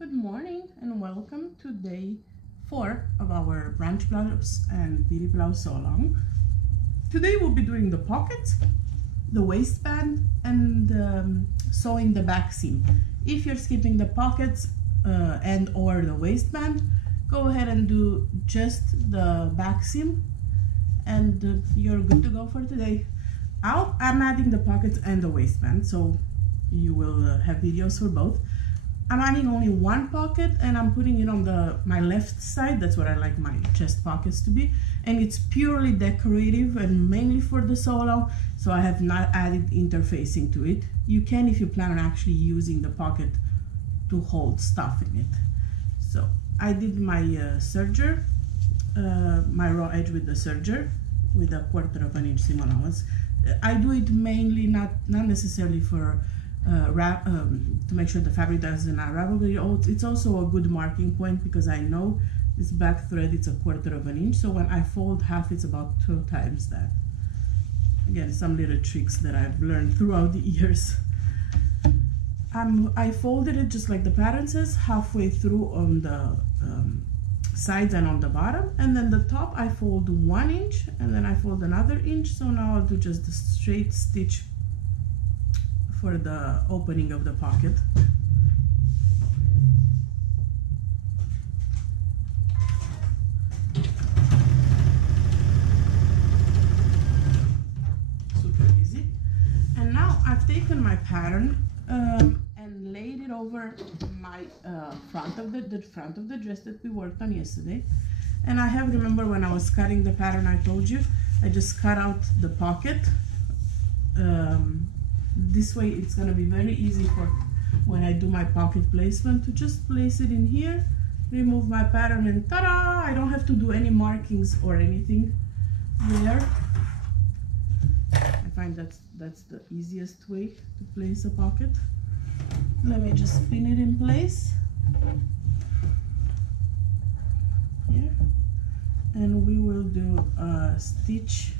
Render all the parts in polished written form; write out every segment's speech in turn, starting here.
Good morning and welcome to day 4 of our branch blouse and beauty blouse sew along. Today we'll be doing the pockets, the waistband, and sewing the back seam. If you're skipping the pockets and or the waistband, go ahead and do just the back seam and you're good to go for today. I'm adding the pockets and the waistband, so you will have videos for both. I'm adding only one pocket and I'm putting it on my left side. That's what I like my chest pockets to be, and it's purely decorative and mainly for the sew along, so I have not added interfacing to it. You can if you plan on actually using the pocket to hold stuff in it. So I did my serger, my raw edge with the serger with a 1/4 of an inch seam allowance. I do it mainly not necessarily for to make sure the fabric doesn't unravel, but it's also a good marking point because I know this back thread, it's a 1/4 of an inch, so when I fold half, it's about 2 times that. Again, some little tricks that I've learned throughout the years. I folded it just like the pattern says, halfway through on the sides and on the bottom, and then the top I fold 1 inch and then I fold another inch. So now I'll do just the straight stitch for the opening of the pocket. Super easy. And now I've taken my pattern and laid it over my front of the dress that we worked on yesterday. And I have, remember when I was cutting the pattern, I told you I just cut out the pocket. This way it's going to be very easy for when I do my pocket placement to just place it in here, remove my pattern, and ta-da! I don't have to do any markings or anything there. I find that's the easiest way to place a pocket. Let me just pin it in place here, and we will do a stitch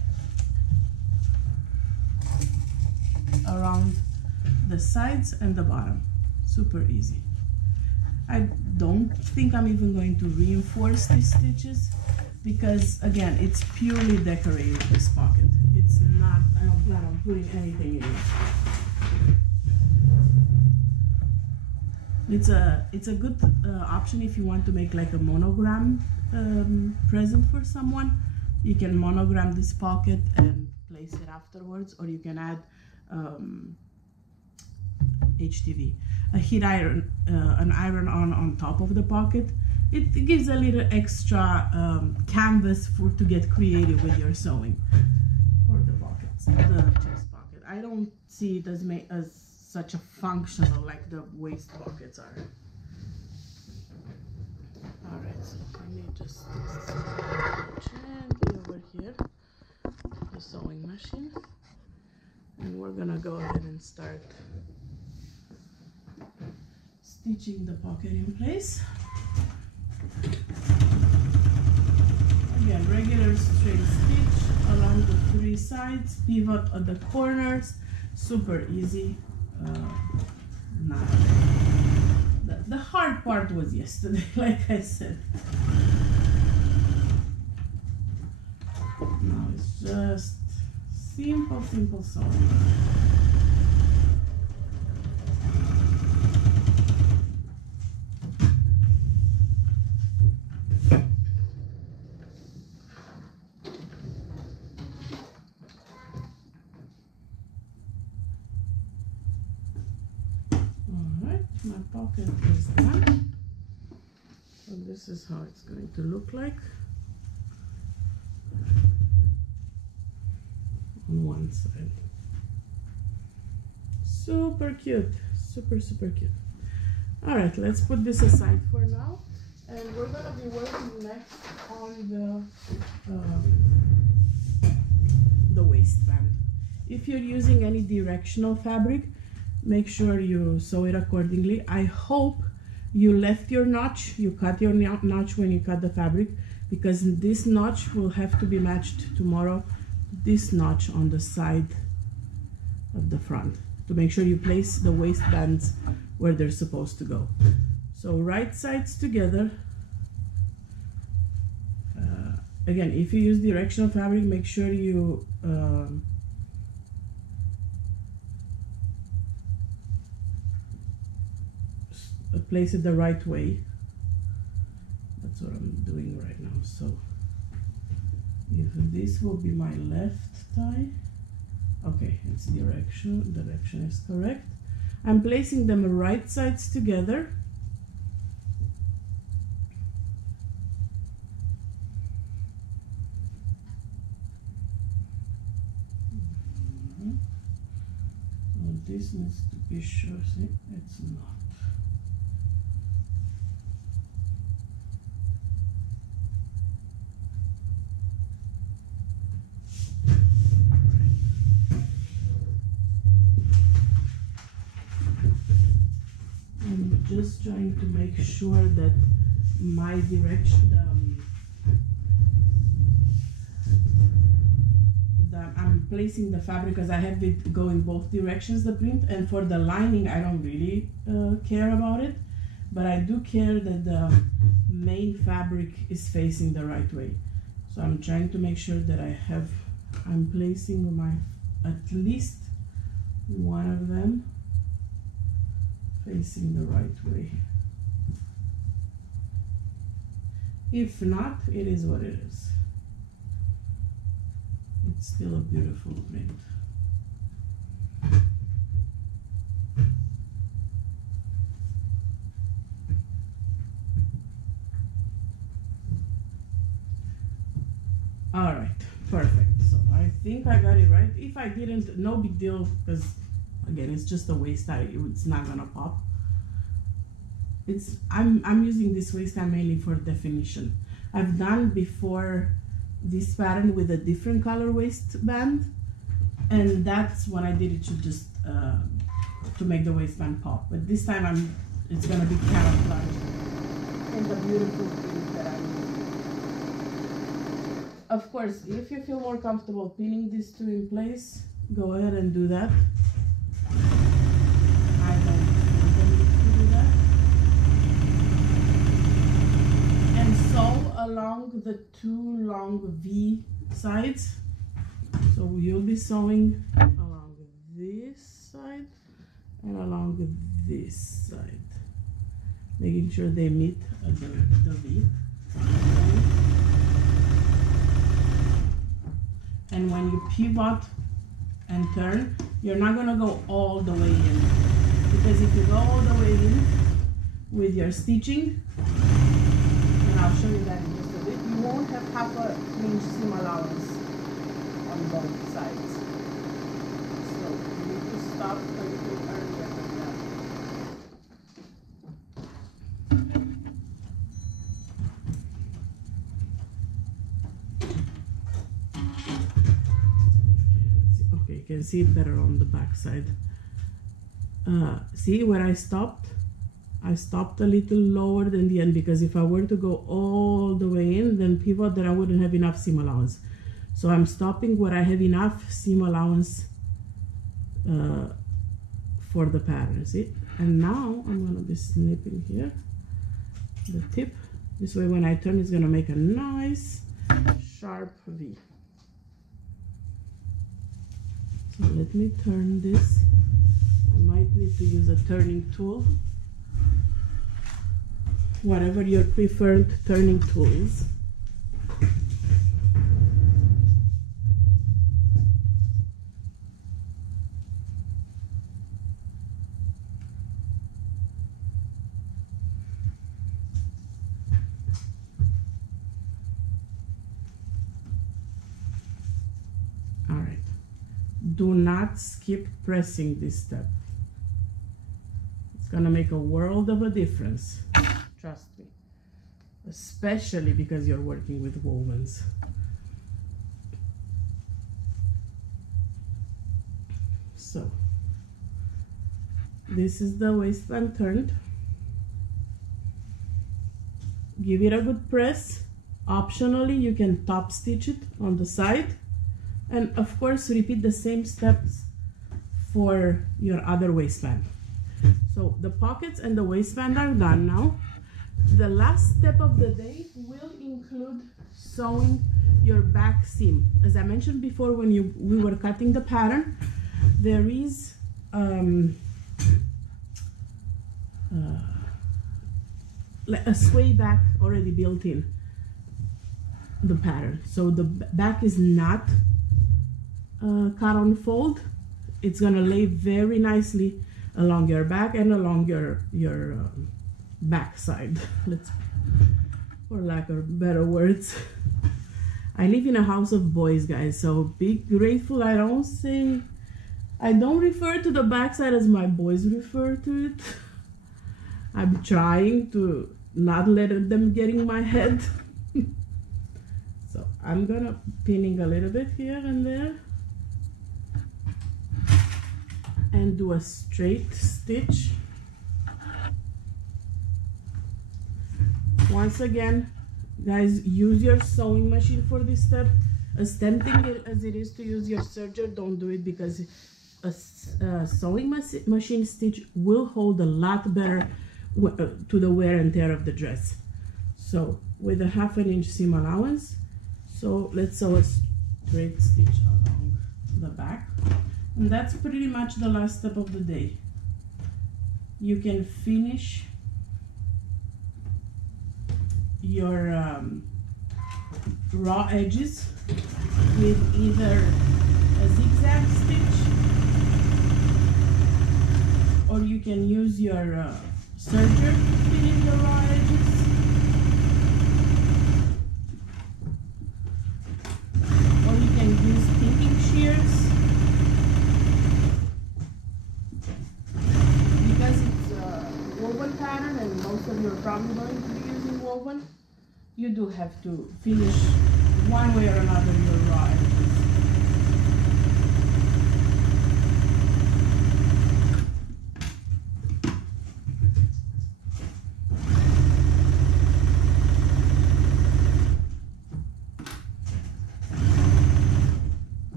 around the sides and the bottom. Super easy. I don't think I'm even going to reinforce these stitches because again, it's purely decorative, this pocket. It's not, I don't plan on putting anything in it. It's a good option if you want to make like a monogram present for someone. You can monogram this pocket and place it afterwards, or you can add HTV, a heat iron, an iron-on top of the pocket. It gives a little extra canvas to get creative with your sewing. For the pockets, the chest pocket, I don't see it as such a functional like the waist pockets are. All right, so let me just gently over here the sewing machine. And we're gonna go ahead and start stitching the pocket in place. Again, regular straight stitch along the 3 sides, pivot at the corners, super easy. The hard part was yesterday, like I said. Now it's just simple sewing. Alright, my pocket is done. So this is how it's going to look like on one side. Super cute, super cute. All right, let's put this aside for now, and we're gonna be working next on the waistband. If you're using any directional fabric, make sure you sew it accordingly. I hope you left your notch, you cut your notch when you cut the fabric, because this notch will have to be matched tomorrow, this notch on the side of the front, to make sure you place the waistbands where they're supposed to go. So right sides together. Again, if you use directional fabric, make sure you place it the right way. That's what I'm doing right now. So if this will be my left tie, okay, it's direction is correct. I'm placing them right sides together. This needs to be sure, see, it's not. I'm just trying to make sure that my direction, I'm placing the fabric because I have it going both directions, the print, and for the lining I don't really care about it, but I do care that the main fabric is facing the right way. So I'm trying to make sure that I'm placing my, at least one of them facing the right way. If not, it is what it is. It's still a beautiful print. All right, perfect. So I think I got it right. If I didn't, no big deal, because again, it's just a waist tie. It's not gonna pop. I'm using this waist tie mainly for definition. I've done before this pattern with a different color waistband, and that's when I did it to just to make the waistband pop. But this time it's gonna be camouflage in the beautiful print that I'm using. Of course, if you feel more comfortable pinning these two in place, go ahead and do that. I don't think I need to do that. And sew along the two long V sides. So you'll be sewing along this side and along this side, making sure they meet at the V. And when you pivot and turn, you're not gonna go all the way in, because if you go all the way in with your stitching, and I'll show you that in just a bit, you won't have half a inch seam allowance on both sides. So you need to stop a little earlier than that. Okay, you can see it better on the back side. See where I stopped? I stopped a little lower than the end, because if I were to go all the way in, then pivot, then I wouldn't have enough seam allowance. So I'm stopping where I have enough seam allowance for the pattern, see? And now I'm gonna be snipping here, the tip. This way when I turn, it's gonna make a nice sharp V. So let me turn this. I might need to use a turning tool. Whatever your preferred turning tool is. All right. Do not skip pressing this step. It's gonna make a world of a difference. Trust me, especially because you're working with wovens. So this is the waistband turned. Give it a good press. Optionally, you can top stitch it on the side, and of course repeat the same steps for your other waistband. So the pockets and the waistband are done now. The last step of the day will include sewing your back seam. As I mentioned before, when we were cutting the pattern, there is a sway back already built in the pattern. So the back is not cut on fold. It's gonna lay very nicely along your back and along your back side. Let's, for lack of better words. I live in a house of boys, guys, so be grateful I don't refer to the backside as my boys refer to it. I'm trying to not let them get in my head. So I'm gonna pinning a little bit here and there and do a straight stitch. Once again, guys, use your sewing machine for this step. As tempting as it is to use your serger, don't do it, because a sewing machine stitch will hold a lot better to the wear and tear of the dress. So with a 1/2 inch seam allowance, so let's sew a straight stitch along the back, and that's pretty much the last step of the day. You can finish your raw edges with either a zigzag stitch, or you can use your serger to finish the raw edges, or you can use pinking shears. Because it's a woven pattern and most of you are probably going to be using woven, you do have to finish one way or another your raw edges.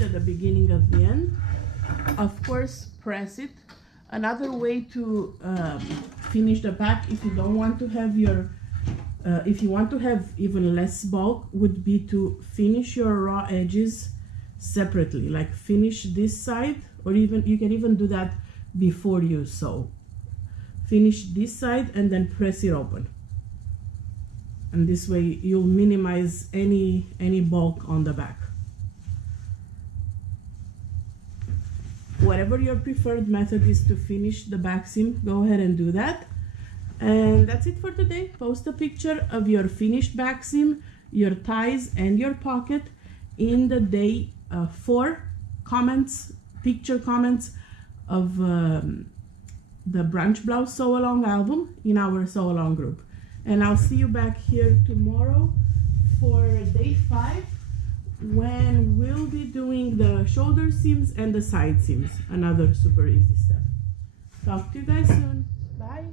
At the beginning of the end, of course, press it. Another way to finish the back, if you don't want to have your if you want to have even less bulk, would be to finish your raw edges separately, like finish this side, or even you can even do that before you sew. Finish this side and then press it open, and this way you'll minimize any bulk on the back. Whatever your preferred method is to finish the back seam, go ahead and do that. And that's it for today. Post a picture of your finished back seam, your ties, and your pocket in the day 4 comments, picture comments of the Branch Blouse Sew Along album in our Sew Along group. And I'll see you back here tomorrow for day 5, when we'll be doing the shoulder seams and the side seams, another super easy step. Talk to you guys soon. Bye.